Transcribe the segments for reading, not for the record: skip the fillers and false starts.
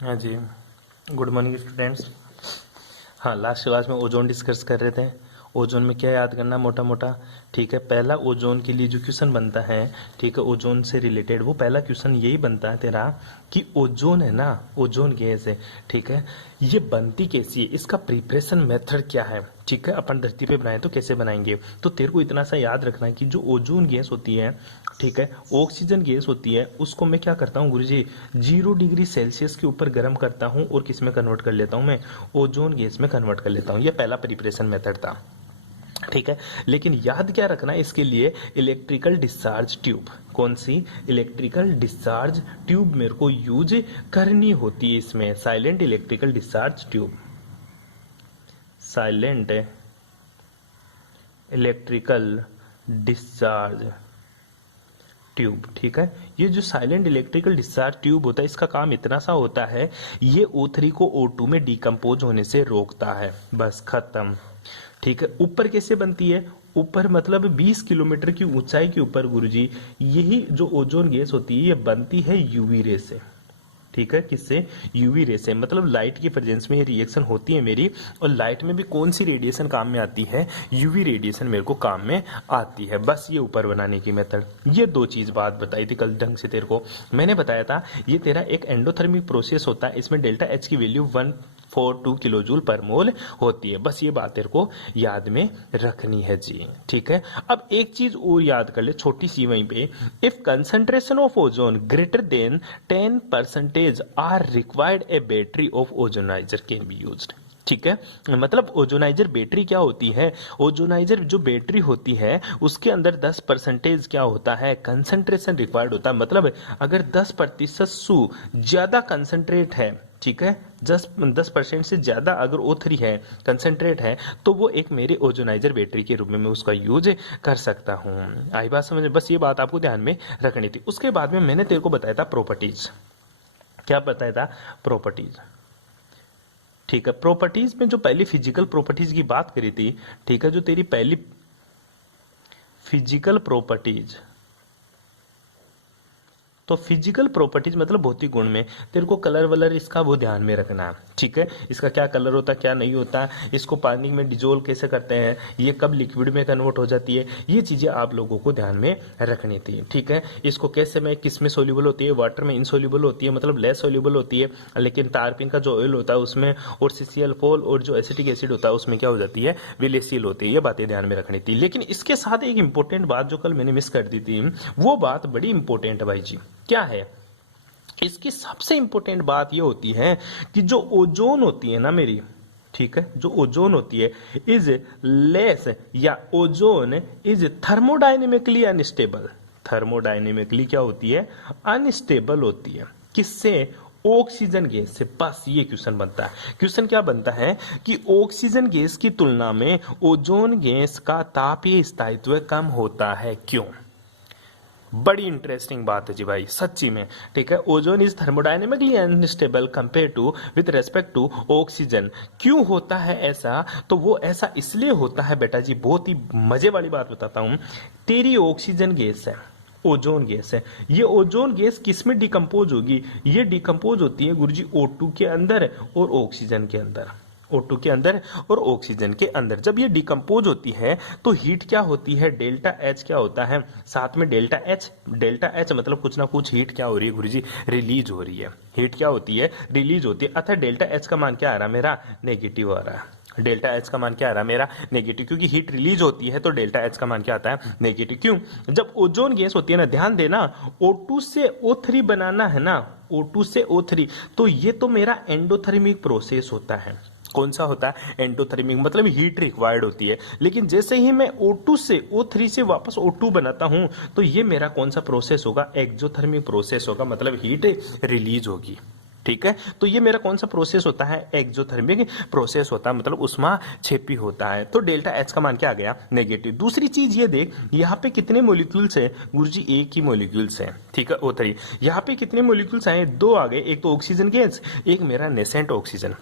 हाँ जी, good morning students. हाँ, last class में ओजोन डिस्कस कर रहे थे। ओजोन में क्या याद करना मोटा मोटा, ठीक है। पहला ओजोन के लिए जो क्वेश्चन बनता है, ठीक है, ओजोन से रिलेटेड वो पहला क्वेश्चन यही बनता है तेरा कि ओजोन है ना, ओजोन गैस है, ठीक है, ये बनती कैसी है, इसका प्रिपरेशन मेथड क्या है, ठीक है। अपन धरती पे बनाए तो कैसे बनाएंगे। तो तेरे को इतना सा याद रखना है कि जो ओजोन गैस होती है, ठीक है, ऑक्सीजन गैस होती है, उसको मैं क्या करता हूँ गुरुजी, 0 डिग्री सेल्सियस के ऊपर गर्म करता हूँ और किस में कन्वर्ट कर लेता हूँ, मैं ओजोन गैस में कन्वर्ट कर लेता हूँ। ये पहला प्रिपरेशन मेथड था, ठीक है। लेकिन याद क्या रखना है इसके लिए, इलेक्ट्रिकल डिस्चार्ज ट्यूब, कौन सी, इलेक्ट्रिकल डिस्चार्ज ट्यूब मेरे को यूज करनी होती है इसमें, silent electrical discharge tube, silent electrical discharge tube, ठीक है। ये जो साइलेंट इलेक्ट्रिकल डिस्चार्ज ट्यूब होता है, इसका काम इतना सा होता है, ये O3 को O2 में डिकम्पोज होने से रोकता है, बस खत्म, ठीक है। ऊपर कैसे बनती है, ऊपर मतलब 20 किलोमीटर की ऊंचाई के ऊपर गुरुजी, यही जो ओजोन गैस होती है ये बनती है यूवी रे से, ठीक है। किससे, यूवी रे से, मतलब लाइट की प्रेजेंस में ये रिएक्शन होती है मेरी। और लाइट में भी कौन सी रेडिएशन काम में आती है, यूवी रेडिएशन मेरे को काम में आती है। बस ये ऊपर बनाने की मेथड, ये दो चीज बात बताई थी कल ढंग से तेरे को मैंने बताया था। ये तेरा एक एंडोथर्मिक प्रोसेस होता है, इसमें डेल्टा एच की वैल्यू 142 किलो जूल पर मोल होती है। बस ये बात तेरे को याद में रखनी है जी, ठीक है। अब एक चीज और याद कर ले छोटी सी वहीं पे, if concentration of ozone greater than 10% are required, a battery of ozonizer can be used, ठीक है। मतलब ओजोनाइजर बैटरी क्या होती है, ओजोनाइजर जो बैटरी होती है उसके अंदर 10% क्या होता है, कंसंट्रेशन रिक्वायर्ड होता है। मतलब अगर 10% से ज्यादा कंसंट्रेट है, ठीक है, 10% से ज्यादा अगर O3 है, कंसंट्रेट है, तो वो एक मेरे ओजोनाइजर बैटरी के रूप में मैं उसका यूज कर सकता हूँ। आई बात समझ, बस ये बात आपको ध्यान में रखनी थी। उसके बाद में मैंने तेरे को बताया था प्रॉपर्टीज, क्या बताया था, प्रॉपर्टीज, ठीक है। प्रॉपर्टीज में जो पहली फिजिकल प्रॉपर्टीज की बात करी थी, ठीक है, जो तेरी पहली फिजिकल प्रॉपर्टीज, तो फिजिकल प्रॉपर्टीज मतलब भौतिक गुण में तेरे को कलर वलर इसका वो ध्यान में रखना, ठीक है। इसका क्या कलर होता है, क्या नहीं होता, इसको पानी में डिजोल्व कैसे करते हैं, ये कब लिक्विड में कन्वर्ट हो जाती है, ये चीजें आप लोगों को ध्यान में रखनी थी, ठीक है। इसको कैसे में किस में सोल्यूबल होती है, वाटर में इनसोल्यूबल होती है, मतलब लेस सोल्यूबल होती है, लेकिन तारपीन का जो ऑयल होता है उसमें, और CCl4 और जो एसिटिक एसिड होता है उसमें क्या हो जाती है, विलेसियल होती है। ये बातें ध्यान में रखनी थी। लेकिन इसके साथ एक इंपॉर्टेंट बात जो कल मैंने मिस कर दी थी, वो बात बड़ी इंपॉर्टेंट है भाई जी, क्या है, इसकी सबसे इंपॉर्टेंट बात यह होती है कि जो ओजोन होती है ना मेरी, ठीक है, जो ओजोन होती है इज लेस, या ozone is thermodynamically unstable, thermodynamically क्या होती है, अनस्टेबल होती है, किससे, ऑक्सीजन गैस से। बस ये क्वेश्चन बनता है, क्वेश्चन क्या बनता है कि ऑक्सीजन गैस की तुलना में ओजोन गैस का तापीय स्थायित्व कम होता है, क्यों। बड़ी इंटरेस्टिंग बात है जी भाई सच्ची में, ठीक है। Ozone is thermodynamically unstable compare to with respect to oxygen. क्यों होता है ऐसा, तो वो ऐसा इसलिए होता है बेटा जी, बहुत ही मजे वाली बात बताता हूं। तेरी ऑक्सीजन गैस है, ओजोन गैस है, ये ओजोन गैस किस में डिकम्पोज होगी, ये डिकम्पोज होती है गुरुजी O2 के अंदर और ऑक्सीजन के अंदर, O2 के अंदर और ऑक्सीजन के अंदर। जब ये डिकम्पोज होती है तो हीट क्या होती है, डेल्टा एच क्या होता है, साथ में डेल्टा एच, डेल्टा एच मतलब कुछ ना कुछ हीट क्या हो रही है गुरुजी, रिलीज हो रही है। हीट क्या होती है, रिलीज होती है। अतः डेल्टा एच का मान क्या आ रहा है मेरा, नेगेटिव आ रहा है। डेल्टा एच का मान क्या आ रहा है मेरा, नेगेटिव, क्योंकि हीट रिलीज होती है तो डेल्टा एच का मान क्या आता है, नेगेटिव। क्यों, जब ओजोन गैस होती है ना, ध्यान देना, O2 से O3 बनाना है ना, O2 से O3, तो ये तो मेरा एंडोथर्मिक प्रोसेस होता है। कौन सा होता है, एंडोथर्मिक, मतलब हीट रिक्वायर्ड होती है। लेकिन जैसे ही मैं O2 से O3 से वापस O2 बनाता हूं, तो ये मेरा कौन सा प्रोसेस होगा, एक्सोथर्मिक प्रोसेस होगा, मतलब हीट रिलीज होगी, ठीक है। तो ये मेरा कौन सा प्रोसेस होता है, एक्सोथर्मिक प्रोसेस होता है, मतलब उष्मा छेपी होता है। तो डेल्टा एच का मान क्या आ गया, नेगेटिव। दूसरी चीज ये देख, यहाँ पे कितने मोलिक्यूल्स है गुरुजी, एक ही मोलिक्यूल्स है, ठीक है, O3। यहाँ पे कितने मोलिक्यूल्स आए, दो आ गए, एक तो ऑक्सीजन गैस, एक मेरा नेसेंट ऑक्सीजन,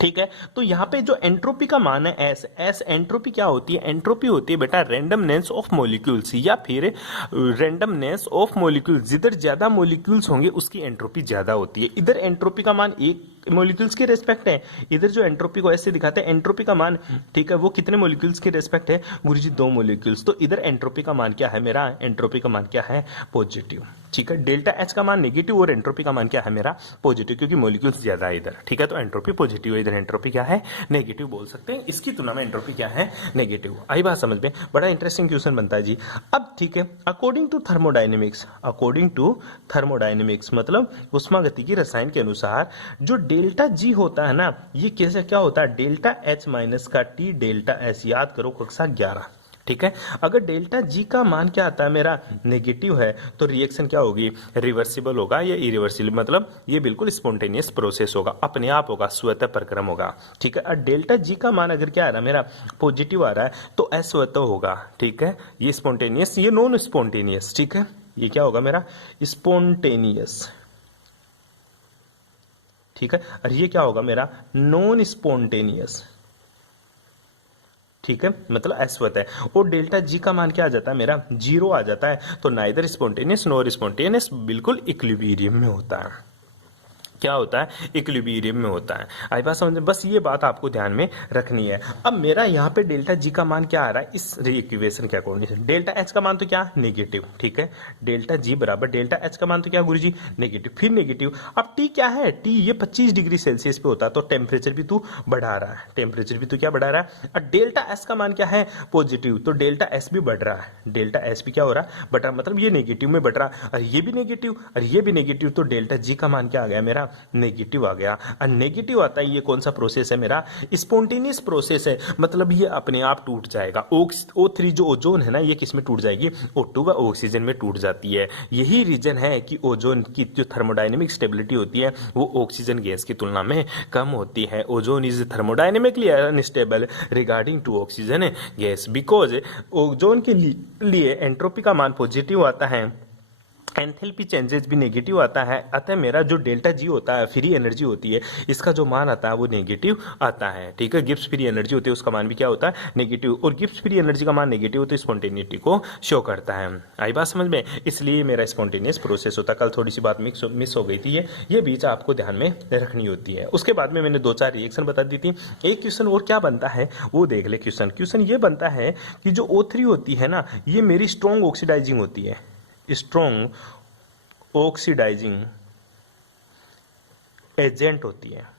ठीक है। तो यहाँ पे जो एंट्रोपी का मान है एस, एंट्रोपी क्या होती है? एंट्रोपी होती है बेटा रैंडमनेस ऑफ मॉलिक्यूल्स, या फिर रैंडमनेस ऑफ मॉलिक्यूल्स। जिधर ज्यादा मॉलिक्यूल्स होंगे उसकी एंट्रोपी ज्यादा होती है। इधर एंट्रोपी का मान एक मॉलिक्यूल्स के रेस्पेक्ट है, इधर जो एंट्रोपी को ऐसे दिखाते हैं एंट्रोपी का मान, ठीक है, वो कितने मॉलिक्यूल्स के रेस्पेक्ट है गुरुजी? 2 मॉलिक्यूल्स। तो इधर एंट्रोपी का मान क्या है मेरा? एंट्रोपी का मान क्या है? पॉजिटिव। ठीक है, डेल्टा एच का मान नेगेटिव और एंट्रोपी का मान क्या है मेरा? पॉजिटिव, क्योंकि मॉलिक्यूल्स ज्यादा है इधर। ठीक है, तो एंट्रोपी पॉजिटिव है, इधर एंट्रोपी क्या है? नेगेटिव बोल सकते हैं। इसकी तुलना में एंट्रोपी क्या है? नेगेटिव। आई बात समझ में? बड़ा इंटरेस्टिंग क्वेश्चन बनता है जी। अब ठीक है, according to thermodynamics, according to thermodynamics मतलब उष्मागतिकी रसायन के अनुसार जो डेल्टा जी होता है ना, ये कैसे क्या होता है? डेल्टा एच माइनस का टी डेल्टा एस। याद करो कक्षा 11। ठीक है, अगर डेल्टा जी का मान क्या आता है मेरा? नेगेटिव है, तो रिएक्शन क्या होगी? रिवर्सिबल होगा या इरिवर्सिबल, मतलब ये बिल्कुल स्पॉन्टेनियस प्रोसेस होगा, अपने आप होगा, स्वतः प्रक्रम होगा। ठीक है, और डेल्टा जी का मान अगर क्या आ रहा है मेरा? पॉजिटिव आ रहा है, तो अस्वतः होगा। ठीक है, ये स्पॉन्टेनियस, ये नॉन स्पॉन्टेनियस। ठीक है, ये क्या होगा मेरा? स्पॉन्टेनियस। ठीक है, और ये क्या होगा मेरा? Non spontaneous. ठीक है, मतलब अस्वतः है। और डेल्टा जी का मान क्या आ जाता है मेरा? 0 आ जाता है। तो नाइदर स्पॉन्टेनियस नॉर स्पॉन्टेनियस, बिल्कुल इक्विलिब्रियम में होता है। क्या होता है? इक्विलिब्रियम में होता है। आई बात समझ में? बस ये बात आपको ध्यान में रखनी है। अब मेरा यहाँ पे डेल्टा जी का मान क्या आ रहा है इस इक्वेशन के अकॉर्डिंग? डेल्टा एच का मान तो क्या? नेगेटिव। ठीक है, डेल्टा जी बराबर डेल्टा एच का मान तो क्या गुरुजी? नेगेटिव, फिर नेगेटिव। अब टी क्या है? टी ये 25 डिग्री सेल्सियस पे होता है, तो टेम्परेचर भी तू बढ़ा रहा है, टेम्परेचर भी तू क्या बढ़ा रहा है? और डेल्टा एस का मान क्या है? पॉजिटिव, तो डेल्टा एस भी बढ़ रहा है, डेल्टा एस भी क्या हो रहा है? बढ़ रहा, मतलब ये नेगेटिव में बढ़ रहा, और ये भी नेगेटिव और ये भी नेगेटिव, तो डेल्टा जी का मान क्या आ गया मेरा? नेगेटिव आ गया। और नेगेटिव आता है, ये कौन सा प्रोसेस है मेरा? स्पॉन्टेनियस प्रोसेस है, मतलब ये अपने आप टूट जाएगा। O3 जो ओजोन है ना, ये किस में टूट जाएगी? O2 व ऑक्सीजन में टूट जाती है। यही रीजन है कि ओजोन की जो थर्मोडायनेमिक स्टेबिलिटी होती है वो ऑक्सीजन गैस की तुलना में कम होती है। Ozone is thermodynamically unstable regarding to oxygen gas, because ozone के लिए एंट्रोपी का मान पॉजिटिव आता है, एंथैल्पी चेंजेस भी नेगेटिव आता है। अतः मेरा जो डेल्टा जी होता है, फ्री एनर्जी होती है, इसका जो मान आता है वो नेगेटिव आता है। ठीक है, गिब्स फ्री एनर्जी होती है, उसका मान भी क्या होता है? नेगेटिव। और गिब्स फ्री एनर्जी का मान नेगेटिव तो स्पॉन्टेनिटी को शो करता है। आई बात समझ में? इसलिए मेरा स्पॉन्टेनियस प्रोसेस होता है। कल थोड़ी सी बात मिस हो गई थी, ये बीच आपको ध्यान में रखनी होती है। उसके बाद में मैंने 2-4 रिएक्शन बता दी थी। एक क्वेश्चन और क्या बनता है वो देख ले। क्वेश्चन ये बनता है कि जो O3 होती है ना, ये मेरी स्ट्रॉन्ग ऑक्सीडाइजिंग होती है, स्ट्रॉन्ग ऑक्सीडाइजिंग एजेंट होती है।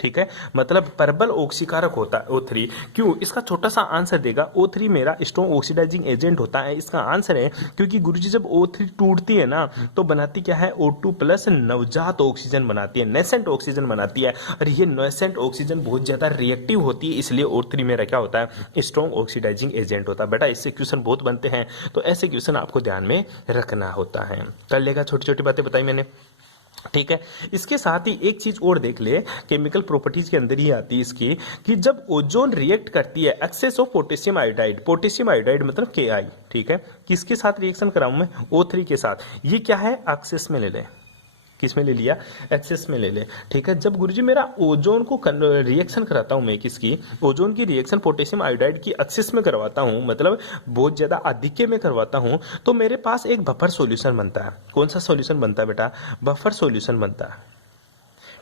ठीक है, मतलब प्रबल ऑक्सीकारक होता है O3। क्यों? इसका छोटा सा आंसर देगा। O3 मेरा स्ट्रॉन्ग ऑक्सीडाइजिंग एजेंट होता है, इसका आंसर है क्योंकि गुरुजी जब O3 टूटती है ना तो बनाती क्या है? O2 प्लस नवजात ऑक्सीजन बनाती है, नेसेंट ऑक्सीजन बनाती है। और ये नेसेंट ऑक्सीजन बहुत ज्यादा रिएक्टिव होती है, इसलिए O3 मेरा क्या होता है? स्ट्रॉन्ग ऑक्सीडाइजिंग एजेंट होता है। बेटा इससे क्वेश्चन बहुत बनते हैं, तो ऐसे क्वेश्चन आपको ध्यान में रखना होता है। कर लेगा, छोटी छोटी बातें बताई मैंने। ठीक है, इसके साथ ही एक चीज और देख ले, केमिकल प्रॉपर्टीज के अंदर ही आती है इसकी, कि जब ओजोन रिएक्ट करती है excess of potassium iodide, potassium iodide मतलब Ki, ठीक है, किसके साथ रिएक्शन कराऊं मैं? O3 के साथ। ये क्या है? एक्सेस में ले ले। किस में ले लिया? एक्सेस में ले ले। ठीक है, जब गुरुजी मेरा ओजोन को रिएक्शन कराता हूं मैं, किसकी? ओजोन की रिएक्शन पोटेशियम आयोडाइड की एक्सेस में करवाता हूं, मतलब बहुत ज्यादा अधिक में करवाता हूं, तो मेरे पास एक बफर सॉल्यूशन बनता है। कौन सा सॉल्यूशन बनता है बेटा? बफर सॉल्यूशन बनता है।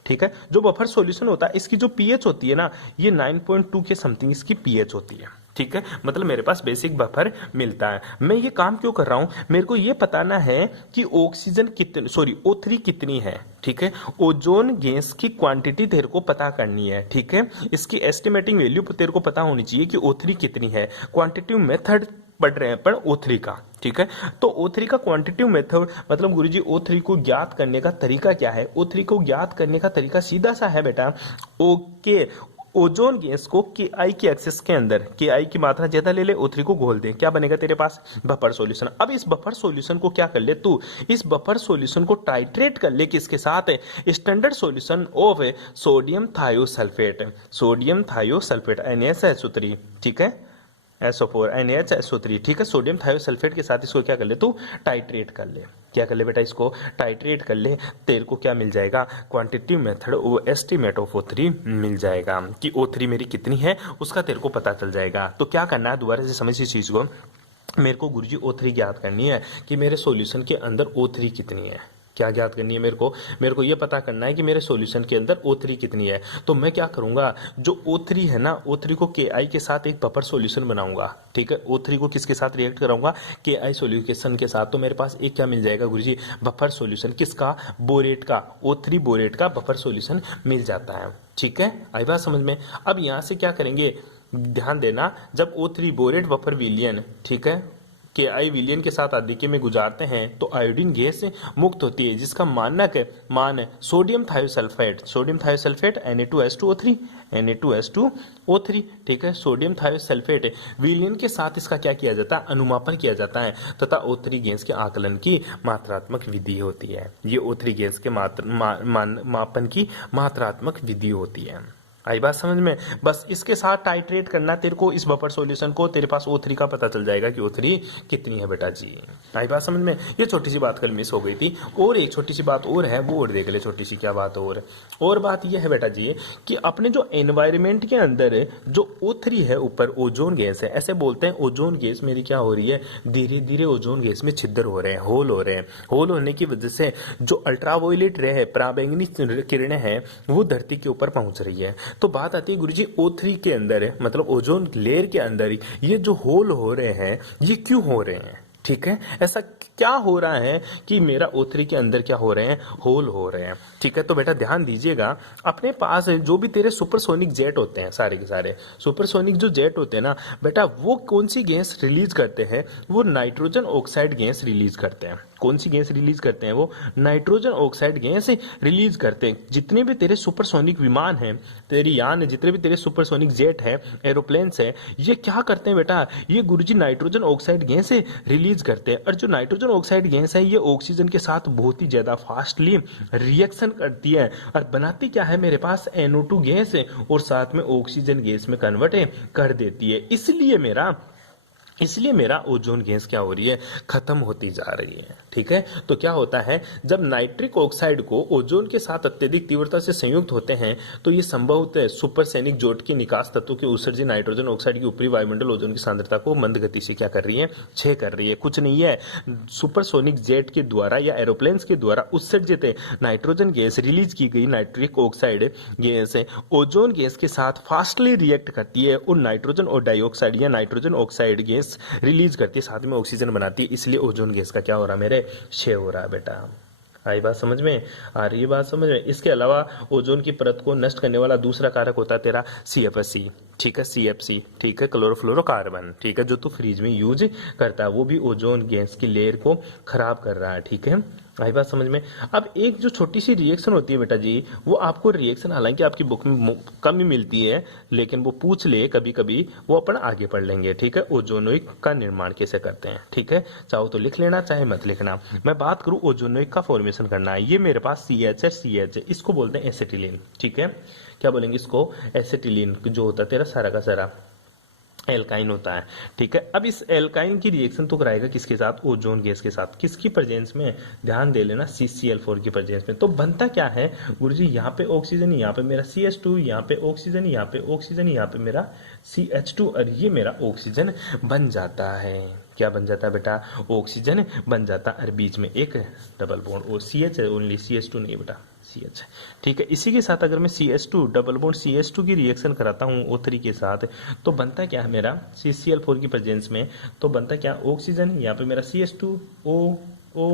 ठीक है, जो बफर सॉल्यूशन होता है इसकी जो पीएच होती है ना, ये 9.2 के समथिंग इसकी पीएच होती है। ठीक है, मतलब मेरे पास बेसिक बफर मिलता है। मैं ये काम क्यों कर रहा हूं? मेरे को ये बताना है कि ऑक्सीजन कितनी, सॉरी O3 कितनी है। ठीक है, ओजोन गैस की क्वांटिटी तेरे को पता करनी है। ठीक है, इसकी एस्टिमेटिंग वैल्यू तेरे को पता होनी चाहिए कि O3 कितनी है। क्वांटिटिव मेथड पढ़ रहे हैं पर O3 का। ठीक है, तो O3 का क्वांटिटिव मेथड मतलब गुरुजी O3 को ज्ञात करने का तरीका क्या है? O3 को ज्ञात करने का तरीका सीधा सा है बेटा, ओके, ओजोन गैस को Ki की एक्सेस के अंदर Ki की मात्रा ज्यादा ले ले, O3 को घोल दे, क्या बनेगा तेरे पास? Buffer solution. अब इस बफर सॉल्यूशन को क्या कर ले तू? इस बफर सॉल्यूशन को टाइट्रेट कर ले, किसके साथ? Standard solution of sodium thiosulphate, sodium thiosulphate NaSO3। ठीक है, SO4 NaSO3। ठीक है, सोडियम थायोसल्फेट के साथ इसको क्या कर ले तू? टाइट्रेट कर ले। क्या कर ले बेटा, इसको टाइट्रेट कर ले, तेरे को क्या मिल जाएगा, क्वांटिटेटिव मेथड वो एस्टिमेट ऑफ O3 मिल जाएगा कि O3 मेरी कितनी है उसका तेरे को पता चल जाएगा। तो क्या करना है, दोबारा से समझ इस चीज को, मेरे को गुरुजी O3 ज्ञात करनी है कि मेरे सॉल्यूशन के अंदर O3 कितनी है। क्या ज्ञात करनी है मेरे को ये पता करना है कि मेरे सॉल्यूशन के अंदर O3 कितनी है। तो मैं क्या करूंगा, जो O3 है ना, O3 को Ki के साथ एक बफर सॉल्यूशन बनाऊंगा। ठीक है, O3 को किसके साथ रिएक्ट कराऊंगा, Ki सॉल्यूशन के साथ। तो मेरे पास एक क्या मिल जाएगा गुरुजी, बफर सॉल्यूशन, किसका, बोरेट का, O3 बोरेट का बफर सॉल्यूशन मिल जाता है। ठीक है, आई बात समझ में। अब यहां से क्या करेंगे, ध्यान देना, जब O3 बोरेट बफर विलियन, ठीक है, Ki विलियन के साथ आदिक्य में गुजारते हैं तो आयोडीन गैस मुक्त होती है, जिसका मानक मान है sodium thiosulphate, sodium thiosulphate Na2H2O3, Na2H2O3। ठीक है, सोडियम थायोसल्फेट विलियन के साथ इसका क्या किया जाता है, अनुमापन किया जाता है तथा O3 गैस के आकलन की मात्रात्मक विधि होती है। ये O3 गैस के मापन की मात्रात्मक विधि होती है। आई बात समझ में। बस इसके साथ टाइट्रेट करना तेरे को इस बफर सॉल्यूशन को, तेरे पास O3 का पता चल जाएगा कि O3 कितनी है बेटा जी। आई बात समझ में। ये छोटी सी बात कल मिस हो गई थी। और एक छोटी सी बात और है, वो और देख ले, छोटी सी क्या बात और बात ये है बेटा जी कि अपने जो एनवायरमेंट के अंदर जो O3 है ऊपर, ओजोन गैस है, ऐसे बोलते हैं ओजोन गैस मेरी क्या हो रही है, धीरे धीरे ओजोन गैस में छिद्र हो रहे हैं, होल हो रहे हैं। होल होने की वजह से जो अल्ट्रावायलेट रे है, पराबैंगनी किरणें हैं, वो धरती के ऊपर पहुंच रही है। तो बात आती है गुरुजी O3 के अंदर, मतलब ओजोन लेयर के अंदर ये जो होल हो रहे हैं, ये क्यों हो रहे हैं। ठीक है, ऐसा क्या हो रहा है कि मेरा O3 के अंदर क्या हो रहे हैं, होल हो रहे हैं। ठीक है, तो बेटा ध्यान दीजिएगा, अपने पास जो भी तेरे सुपरसोनिक जेट होते हैं, सारे के सारे सुपरसोनिक जो जेट होते हैं ना बेटा, वो कौन सी गैस रिलीज करते हैं, वो नाइट्रोजन ऑक्साइड गैस रिलीज करते हैं। कौन सी गैस रिलीज करते हैं, वो नाइट्रोजन ऑक्साइड गैस रिलीज करते हैं। जितने भी तेरे सुपरसोनिक विमान हैं, तेरी यान, जितने भी तेरे सुपरसोनिक जेट है, एरोप्लेन्स है, ये क्या करते हैं बेटा, ये गुरुजी नाइट्रोजन ऑक्साइड गैस रिलीज करते हैं। और जो नाइट्रोजन ऑक्साइड गैस है, ये ऑक्सीजन के साथ बहुत ही ज्यादा फास्टली रिएक्शन करती है और बनाती क्या है, मेरे पास NO2 गैस है और साथ में ऑक्सीजन गैस में कन्वर्ट कर देती है। इसलिए मेरा ओजोन गैस क्या हो रही है, खत्म होती जा रही है। ठीक है, तो क्या होता है, जब नाइट्रिक ऑक्साइड को ओजोन के साथ अत्यधिक तीव्रता से संयुक्त होते हैं तो ये संभवतः सुपरसोनिक जोट के निकास तत्वों के उत्सर्जित नाइट्रोजन ऑक्साइड की ऊपरी वायुमंडल ओजोन की सांद्रता को मंद गति से क्या कर रही है, क्षय कर रही है। कुछ नहीं है, सुपरसोनिक जेट के द्वारा या एरोप्लेन्स के द्वारा उत्सर्जित नाइट्रोजन गैस, रिलीज की गई nitric oxide gas ozone gas के साथ फास्टली रिएक्ट करती है और नाइट्रोजन और डाइऑक्साइड या नाइट्रोजन ऑक्साइड गैस रिलीज करती है, साथ में ऑक्सीजन बनाती है। इसलिए ओजोन गैस का क्या हो रहा है, मेरे क्षय हो रहा है बेटा। आई बात समझ में, आ रही है बात समझ में। इसके अलावा ओजोन की परत को नष्ट करने वाला दूसरा कारक होता है तेरा CFC। ठीक है, CFC, ठीक है, क्लोरोफ्लोरोकार्बन। ठीक है, जो तू फ्रिज में यूज करता है, वो भी ओजोन गैस की लेयर को खराब कर रहा है। ठीक है, आई बात समझ में। अब एक जो छोटी सी रिएक्शन होती है बेटा जी, वो आपको रिएक्शन हालांकि आपकी बुक में कम ही मिलती है, लेकिन वो पूछ ले कभी कभी, वो अपन आगे पढ़ लेंगे। ठीक है, ओजोनोइक का निर्माण कैसे करते हैं। ठीक है, चाहो तो लिख लेना, चाहे मत लिखना। मैं बात करूं ओजोनोइक का फॉर्मेशन करना है, ये मेरे पास CH है, CH है, इसको बोलते हैं एसिटिलीन। ठीक है, क्या बोलेंगे इसको, एसिटिलीन, जो होता है तेरा सारा का सारा एल्काइन होता है। ठीक है, अब इस एल्काइन की रिएक्शन तो कराएगा किसके साथ, ओजोन गैस के साथ। किसकी प्रेजेंस में, ध्यान दे लेना, CCl4 की प्रेजेंस में। तो बनता क्या है गुरुजी, यहाँ पे ऑक्सीजन, यहाँ पे मेरा CH2, यहाँ पे ऑक्सीजन, यहाँ पे ऑक्सीजन, यहाँ पे मेरा CH2 और ये मेरा ऑक्सीजन बन जाता है। क्या बन जाता है बेटा, ऑक्सीजन बन जाता है और बीच में एक डबल बॉन्ड, और CH है, ओनली CH2 नहीं बेटा, CH। ठीक है, इसी के साथ अगर मैं CH2 डबल बॉन्ड CH2 की रिएक्शन कराता हूँ O3 के साथ, तो बनता क्या है मेरा, CCl4 की प्रेजेंस में, तो बनता क्या, ऑक्सीजन, यहाँ पे मेरा CH2, O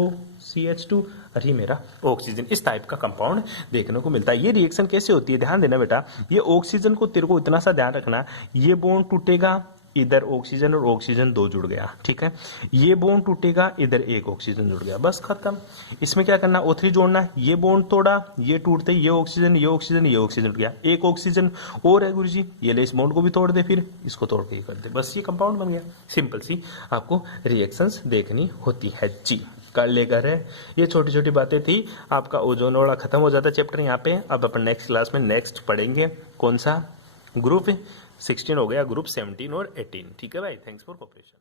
CH2 और ये मेरा ऑक्सीजन। इस टाइप का कंपाउंड देखने को मिलता है। ये रिएक्शन कैसे होती है, ध्यान देना बेटा, ये ऑक्सीजन को, तेरे को इतना सा ध्यान रखना, ये बॉन्ड टूटेगा, इधर ऑक्सीजन और ऑक्सीजन दो जुड़ गया। ठीक है, ये बॉन्ड टूटेगा, इधर एक ऑक्सीजन जुड़ गया, बस खत्म। इसमें क्या करना, O3 जोड़ना, ये बॉन्ड तोड़ा, ये टूटते, ये ऑक्सीजन, ये ऑक्सीजन, ये ऑक्सीजन जुड़ गया, एक ऑक्सीजन और है गुरुजी, ये ले इस बॉन्ड को भी तोड़ दे, फिर इसको तोड़ के कर दे, बस ये कंपाउंड बन गया। सिंपल सी आपको रिएक्शंस देखनी होती है जी, कर लेकर है। ये छोटी छोटी बातें थी, आपका ओजोन वाला खत्म हो जाता है चैप्टर यहाँ पे। अब अपन नेक्स्ट क्लास में नेक्स्ट पढ़ेंगे कौन सा, ग्रुप 16 हो गया, ग्रुप 17 और 18। ठीक है भाई, थैंक्स फॉर कोऑपरेशन।